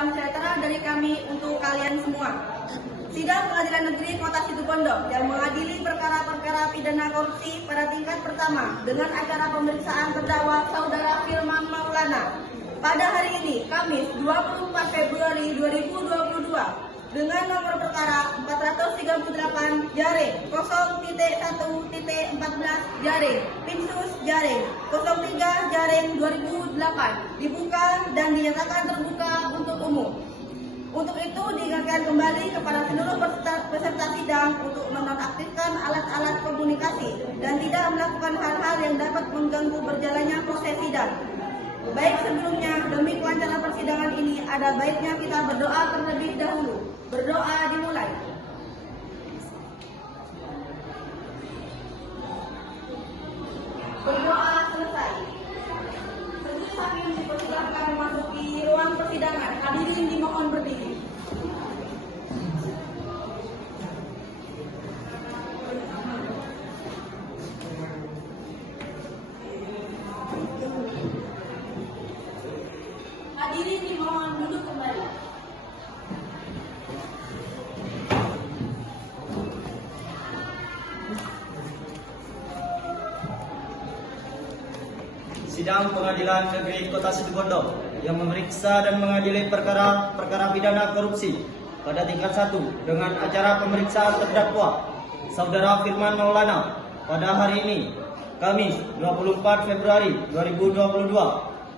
salam sejahtera dari kami untuk kalian semua. Sidang Pengadilan Negeri Kota Situbondo yang mengadili perkara-perkara pidana korupsi pada tingkat pertama dengan acara pemeriksaan terdakwa Saudara Firman Maulana pada hari ini, Kamis 24 Februari 2022 dengan nomor perkara 438 jaring 0.1.14 jaring Pinsus jaring 03 jaring 2008 dibuka dan dinyatakan terbuka untuk umum. Untuk itu diingatkan kembali kepada seluruh peserta sidang untuk menonaktifkan alat-alat komunikasi dan tidak melakukan hal-hal yang dapat mengganggu berjalannya proses sidang. Baik sebelumnya, demi kelancaran persidangan ini, ada baiknya kita berdoa terlebih dahulu. Berdoa dimulai. Berdoa selesai. Majelis hakim dipersilakan memasuki ruang persidangan. Hadirin dimohon berdiri. Hadirin dimohon duduk kembali. Sidang Pengadilan Negeri Kota Situbondo yang memeriksa dan mengadili perkara pidana korupsi pada tingkat 1 dengan acara pemeriksaan terdakwa Saudara Firman Maulana pada hari ini, Kamis 24 Februari 2022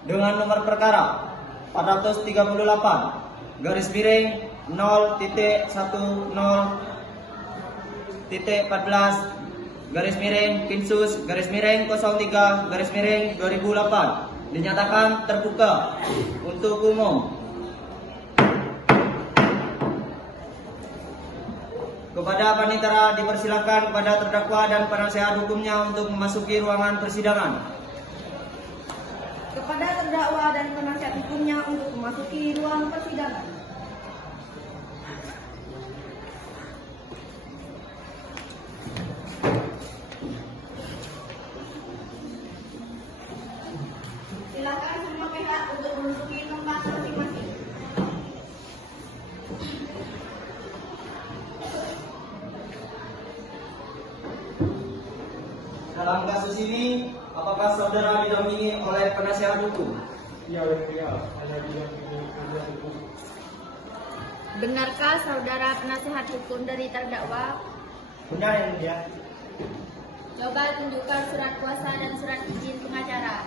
dengan nomor perkara 438 garis miring 0.10.14 garis miring Pinsus garis miring 03 garis miring 2008 dinyatakan terbuka untuk umum. Kepada panitera dipersilakan kepada terdakwa dan penasihat hukumnya untuk memasuki ruangan persidangan. Kepada terdakwa dan penasihat hukumnya untuk memasuki ruang persidangan. Silakan semua pihak untuk memasuki tempat masing-masing. Dalam kasus ini, apakah saudara didampingi oleh penasihat hukum? Ya, ada didampingi penasihat hukum. Benarkah saudara penasihat hukum dari terdakwa? Benar yang mulia. Coba tunjukkan surat kuasa dan surat izin pengacara.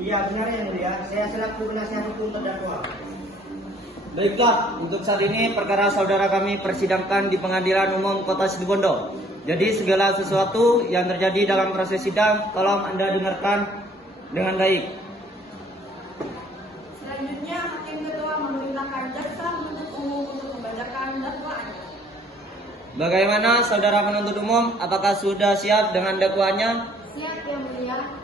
Iya, benar yang mulia. Saya selaku penasihat hukum terdakwa. Baiklah, untuk saat ini perkara saudara kami persidangkan di Pengadilan Umum Kota Situbondo. Jadi segala sesuatu yang terjadi dalam proses sidang tolong Anda dengarkan dengan baik. Selanjutnya, Hakim Ketua memerintahkan jaksa penuntut umum untuk membacakan dakwaannya. Bagaimana saudara penuntut umum? Apakah sudah siap dengan dakwaannya? Siap yang mulia.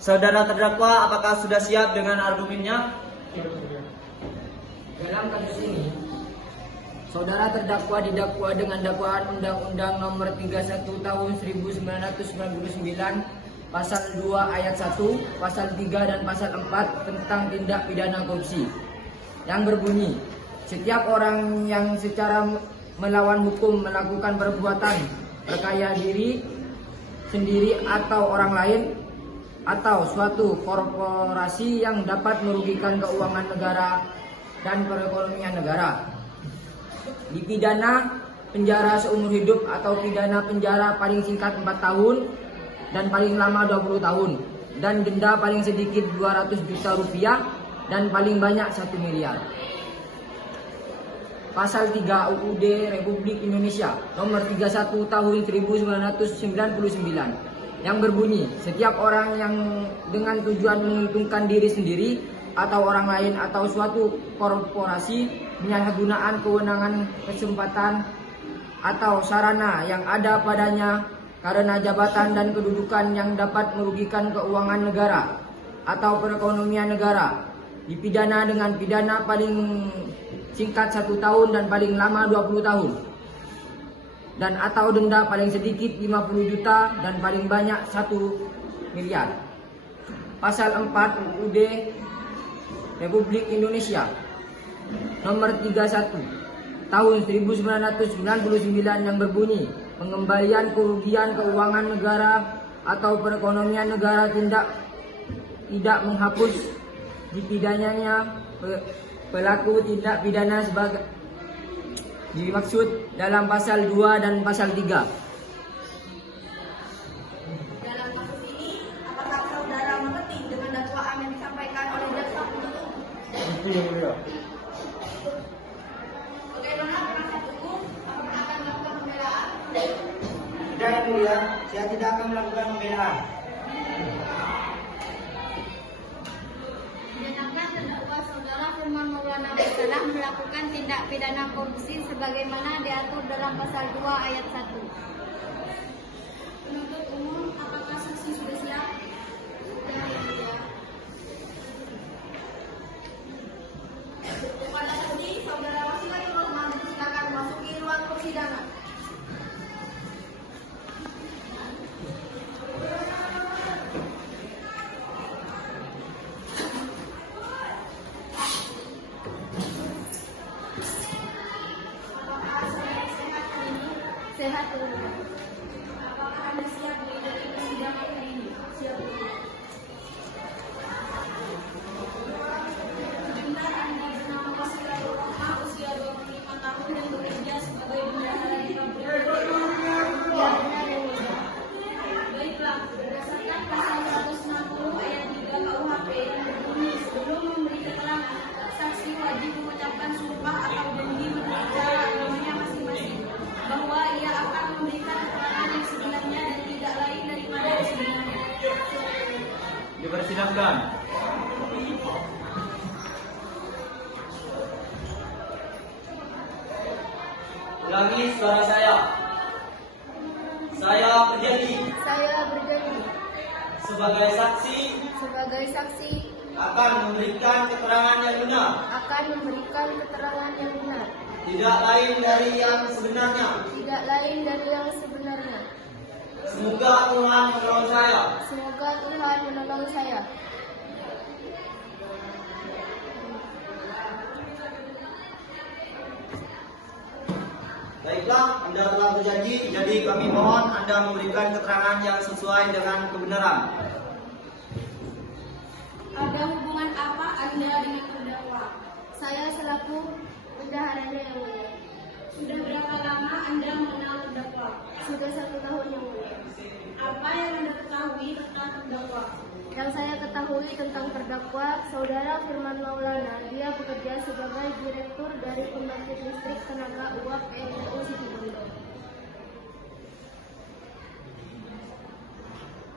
Saudara terdakwa, apakah sudah siap dengan argumennya? Dalam kasus ini, saudara terdakwa didakwa dengan dakwaan Undang-Undang Nomor 31 Tahun 1999, Pasal 2 Ayat 1, Pasal 3 dan Pasal 4 tentang tindak pidana korupsi, yang berbunyi, setiap orang yang secara melawan hukum melakukan perbuatan perkaya diri sendiri atau orang lain atau suatu korporasi yang dapat merugikan keuangan negara dan perekonomian negara, dipidana penjara seumur hidup atau pidana penjara paling singkat 4 tahun dan paling lama 20 tahun dan denda paling sedikit 200 juta rupiah dan paling banyak 1 miliar. Pasal 3 UUD Republik Indonesia Nomor 31 Tahun 1999 yang berbunyi, setiap orang yang dengan tujuan menguntungkan diri sendiri atau orang lain atau suatu korporasi menyalahgunakan kewenangan, kesempatan, atau sarana yang ada padanya karena jabatan dan kedudukan yang dapat merugikan keuangan negara atau perekonomian negara, dipidana dengan pidana paling singkat 1 tahun dan paling lama 20 tahun, dan atau denda paling sedikit 50 juta dan paling banyak 1 miliar. Pasal 4 UUD Republik Indonesia Nomor 31 Tahun 1999 yang berbunyi, pengembalian kerugian keuangan negara atau perekonomian negara tidak menghapus dipidananya pelaku tindak pidana sebagai dimaksud dalam pasal 2 dan pasal 3. Dalam kasus ini, apakah saudara mengerti dengan dakwaan yang disampaikan oleh jaksa penuntut umum? Itu yang mulia. Bagaimana penasihat hukum? Apakah akan melakukan pembelaan? Tidak, Yang Mulia, saya tidak akan melakukan pembelaan. Sedangkan terdakwa saudara Firman Maulana telah melakukan tindak pidana korupsi sebagaimana diatur dalam pasal 2 ayat 1. Penuntut umum, apakah saksi sudah siap? Ya, Yang Mulia. Kepada saksi, saudara Wasilah Rohman, silakan memasuki ruang persidangan. Apakah saudara sehat hari ini? Sehat, Yang Mulia. Apakah Anda siap menghadiri persidangan hari ini? Siap. Benar Anda bernama Wasilah Rohman, usia 25 tahun dan bekerja sebagai bendahara di kampung? Ya, benar, Yang Mulia. Baiklah, berdasarkan pasal 160 ayat 3 KUHP yang berbunyi, sebelum memberi keterangan, saksi wajib mengucapkan sumpah atau janji menurut cara agamanya masing-masing bahwa ia akan memberikan keterangan yang sebenarnya dan tidak lain daripada yang sebenarnya. Dipersilakan. Ulangi suara saya. Saya berjanji Saya berjanji sebagai saksi sebagai saksi akan memberikan keterangan yang benar, akan memberikan keterangan yang benar, tidak lain dari yang sebenarnya. tidak lain dari yang sebenarnya. Semoga Tuhan menolong saya. Semoga Tuhan menolong saya. Baiklah, Anda telah berjanji, jadi kami mohon Anda memberikan keterangan yang sesuai dengan kebenaran. Ada hubungan apa Anda dengan terdakwa? Saya selaku bendaharanya, Yang Mulia. Sudah berapa lama Anda mengenal terdakwa? Sudah 1 tahun, Yang Mulia. Apa yang Anda ketahui tentang terdakwa? Yang saya ketahui tentang terdakwa, saudara Firman Maulana, dia bekerja sebagai direktur dari pembangkit listrik tenaga uap PLTU Situbondo.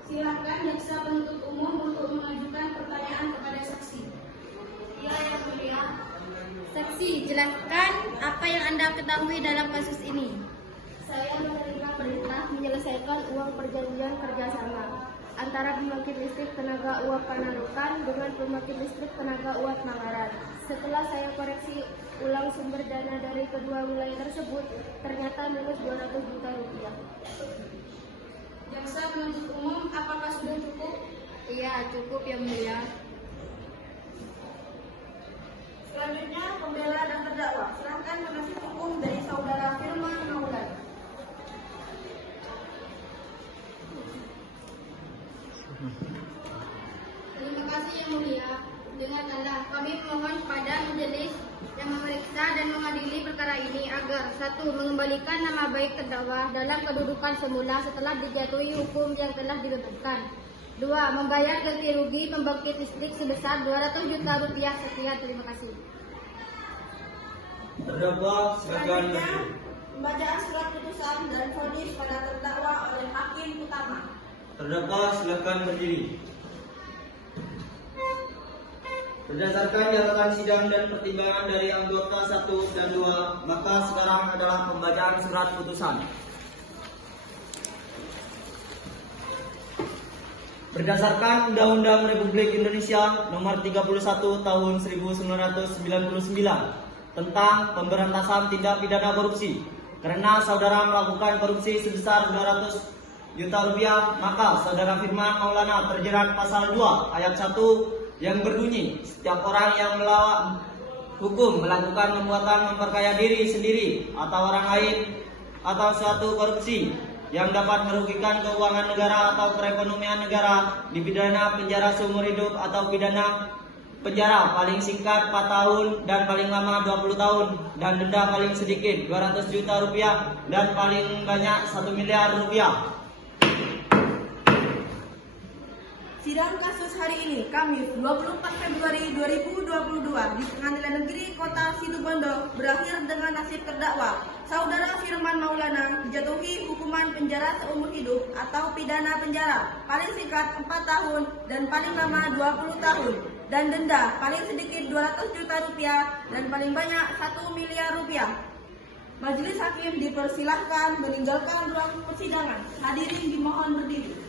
Silakan jaksa penuntut umum untuk mengajukan pertanyaan kepada saksi. Ya, Yang Mulia. Saksi, jelaskan apa yang Anda ketahui dalam kasus ini. Saya menerima perintah menyelesaikan uang perjanjian kerjasama antara pembangkit listrik tenaga uap Panarukan dengan pembangkit listrik tenaga uap Mangaran. Setelah saya koreksi ulang sumber dana dari kedua wilayah tersebut, ternyata minus 200 juta rupiah. Jaksa penuntut umum, apakah sudah cukup? Iya, cukup, Yang Mulia. Selanjutnya, pembela dan terdakwa. Silakan penasihat hukum dari saudara Firman Maulana. Terima kasih, Yang Mulia. Dengarkanlah, kami memohon kepada majelis yang memeriksa dan mengadili perkara ini agar 1. Mengembalikan nama baik terdakwa dalam kedudukan semula setelah dijatuhi hukum yang telah ditetapkan. 2. Membayar ganti rugi pembangkit listrik sebesar 200 juta rupiah. Sekian, terima kasih. Terdakwa silakan. Selanjutnya, pembacaan surat putusan dan vonis pada terdakwa oleh hakim utama. Terdakwa silakan berdiri. Berdasarkan catatan sidang dan pertimbangan dari anggota 1 dan 2, maka sekarang adalah pembacaan surat putusan. Berdasarkan Undang-Undang Republik Indonesia Nomor 31 Tahun 1999 tentang pemberantasan tindak pidana korupsi, karena saudara melakukan korupsi sebesar 200 juta rupiah, maka saudara Firman Maulana terjerat pasal 2 ayat 1 yang berbunyi, setiap orang yang melawan hukum melakukan perbuatan memperkaya diri sendiri atau orang lain atau suatu korupsi yang dapat merugikan keuangan negara atau perekonomian negara dipidana penjara seumur hidup atau pidana penjara paling singkat 4 tahun dan paling lama 20 tahun dan denda paling sedikit 200 juta rupiah dan paling banyak 1 miliar rupiah. Sidang kasus hari ini, Kamis 24 Februari 2022 di Pengadilan Negeri Kota Situbondo berakhir dengan nasib terdakwa Saudara Firman Maulana dijatuhi hukuman penjara seumur hidup atau pidana penjara paling singkat 4 tahun dan paling lama 20 tahun dan denda paling sedikit 200 juta rupiah dan paling banyak 1 miliar rupiah. Majelis hakim dipersilahkan meninggalkan ruang persidangan. Hadirin dimohon berdiri.